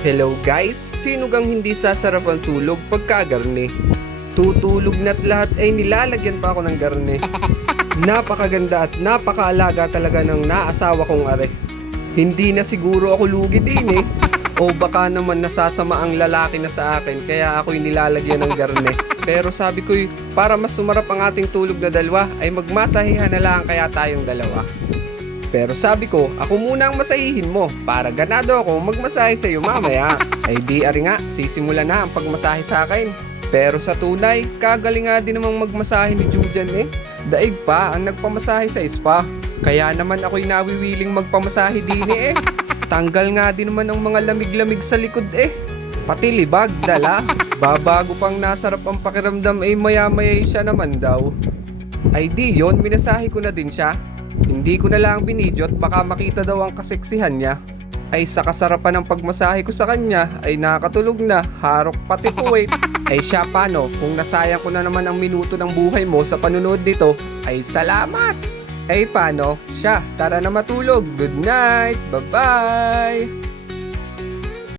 Hello guys, sino gang hindi sasarap ang tulog pagkagarne? Tutulog na't lahat ay nilalagyan pa ako ng garne. Napakaganda at napakaalaga talaga ng naasawa kong are. Hindi na siguro ako lugi din eh. O baka naman nasasama ang lalaki na sa akin kaya ako'y nilalagyan ng garne. Pero sabi ko'y para mas sumarap ang ating tulog na dalawa ay magmasahihan na lang kaya tayong dalawa. Pero sabi ko, ako muna ang masahihin mo para ganado ako magmasahe sa iyo mamaya. Ay di ari nga, sisimula na ang pagmasahe sa akin. Pero sa tunay, kagaling nga din namang magmasahe ni Jujan eh. Daig pa ang nagpamasahe sa spa. Kaya naman ako'y nawiwiling magpamasahe din eh. Tanggal nga din naman ang mga lamig-lamig sa likod eh. Pati libag, dala. Babago pang nasarap ang pakiramdam ay maya-maya siya naman daw. Ay di yon, minasahe ko na din siya. Hindi ko na lang binidyo at baka makita daw ang kaseksihan niya. Ay sa kasarapan ng pagmasahe ko sa kanya ay nakatulog na, harok pati puwit. Ay siya paano, kung nasayang ko na naman ang minuto ng buhay mo sa panunood nito, ay salamat! Ay paano, siya, tara na matulog, good night, bye bye!